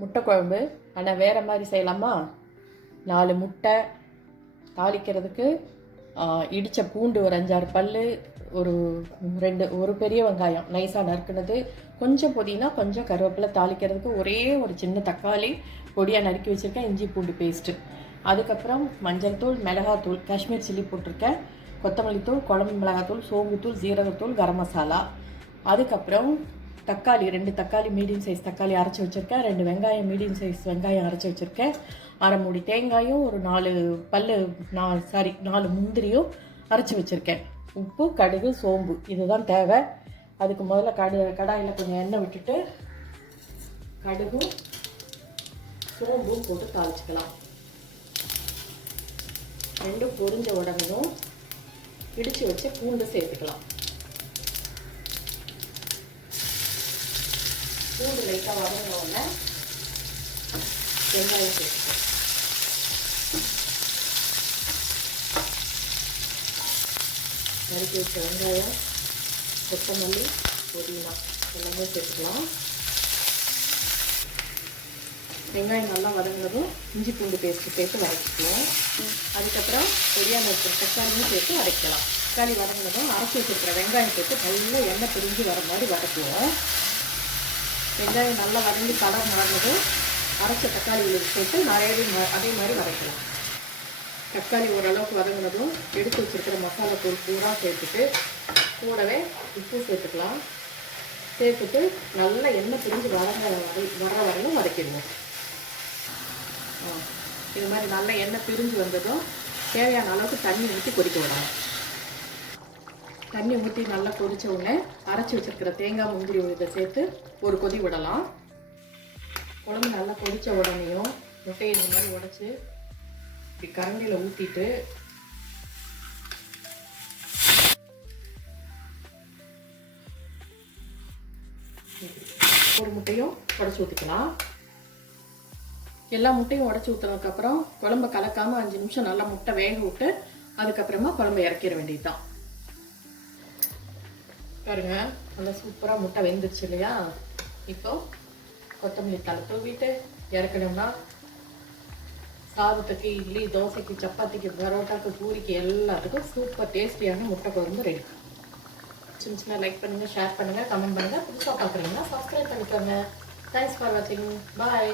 முட்டை குழம்பு ஆனால் வேறு மாதிரி செய்யலாமா? நாலு முட்டை தாளிக்கிறதுக்கு இடித்த பூண்டு ஒரு அஞ்சாறு பல் ஒரு ரெண்டு ஒரு பெரிய வெங்காயம் நைஸாக நறுக்குனது. கொஞ்சம் புதினா கொஞ்சம் கருவேப்பிலை தாளிக்கிறதுக்கு ஒரே ஒரு சின்ன தக்காளி பொடியாக நறுக்கி வச்சுருக்கேன் இஞ்சி பூண்டு பேஸ்ட்டு அதுக்கப்புறம் மஞ்சள் தூள் மிளகாத்தூள் காஷ்மீர் சில்லி போட்டிருக்கேன். கொத்தமல்லி தூள் குழம்பு மிளகாத்தூள் சோம்புத்தூள் ஜீரகத்தூள் கரம் மசாலா. அதுக்கப்புறம் தக்காளி ரெண்டு தக்காளி மீடியம் சைஸ் தக்காளி அரைச்சி வச்சுருக்கேன். ரெண்டு வெங்காயம் மீடியம் சைஸ் வெங்காயம் அரைச்சி வச்சுருக்கேன். அரை மூடி தேங்காயும் ஒரு நாலு பல்லு நான் சாரி நாலு முந்திரியும் அரைச்சி வச்சுருக்கேன். உப்பு கடுகு சோம்பு இதுதான் தேவை. அதுக்கு முதல்ல கடு கடாயில் கொஞ்சம் எண்ணெய் விட்டுட்டு கடுகும் சோம்பும் போட்டு தாளிச்சுக்கலாம். ரெண்டும் பொரிஞ்ச உடம்பும் இடித்து வச்சு பூண்டு சேர்த்துக்கலாம் பூண்டு லைட்டாக வதங்கின உடனே வெங்காயம் சேர்த்துக்கலாம் நறுக்கி வச்ச வெங்காயம் கொத்தமல்லி புதினா எல்லாமே சேர்த்துக்கலாம். வெங்காயம் நல்லா வதங்கினதும் இஞ்சி பூண்டு பேஸ்ட்டு சேர்த்து வதக்கிக்குவோம் அதுக்கப்புறம் பொடியாக இருக்கிற தக்காளியும் சேர்த்து வதக்கலாம். தக்காளி வதங்கினதும் அரைச்சி வச்சுருக்கிற வெங்காயம் சேர்த்து நல்லா எண்ணெய் பிரிஞ்சு வர மாதிரி வதக்குவோம். வெங்காயம் நல்லா வதங்கி கலர் மறந்தது அரைச்ச தக்காளி விழுது சேர்த்து நிறையவே அதே மாதிரி வதக்கலாம். தக்காளி ஓரளவுக்கு வதங்கினதும் எடுத்து வச்சுருக்கிற மசாலா தூள் பூரா சேர்த்துட்டு கூடவே உப்பு சேர்த்துக்கலாம். சேர்த்துட்டு நல்லா எண்ணெய் பிரிஞ்சு வதங்க வரை வர வரையும் வதக்கிடுவோம். ஆ, இது மாதிரி நல்லா எண்ணெய் பிரிஞ்சு வந்ததும் தேவையான அளவுக்கு தண்ணி ஊற்றி கொதிக்க விடலாம் தண்ணி ஊற்றி நல்லா கொதிச்ச உடனே அரைச்சி வச்சிருக்கிற தேங்காய் முந்திரி இதை சேர்த்து ஒரு கொதி விடலாம். குழம்பு நல்லா கொதித்த உடனேயும் முட்டையை இந்த மாதிரி உடச்சி இப்படி கரண்டியில் ஊற்றிட்டு ஒரு முட்டையும் உடச்சி ஊற்றிக்கலாம் எல்லா முட்டையும் உடச்சி ஊற்றுனதுக்கப்புறம் குழம்ப கலக்காமல் அஞ்சு நிமிஷம் நல்லா முட்டை வேக விட்டு அதுக்கப்புறமா குழம்பு இறக்கிற வேண்டியதுதான். பாருங்க நல்லா சூப்பராக முட்டை வெந்துருச்சு இல்லையா? இப்போ கொத்தமல்லி தலை தூவிட்டு இறக்கணும்னா சாதத்துக்கு இட்லி தோசைக்கு சப்பாத்திக்கு பரோட்டாக்கு பூரிக்கு எல்லாத்துக்கும் சூப்பர் டேஸ்டியான முட்டை குழம்பு ரெடி சின்ன சின்ன லைக் பண்ணுங்கள் ஷேர் பண்ணுங்கள் கமெண்ட் பண்ணுங்கள் புதுசாக பார்க்குறீங்கன்னா சப்ஸ்கிரைப் பண்ணிக்கோங்க. தேங்க்ஸ் ஃபார் வாட்சிங் பாய்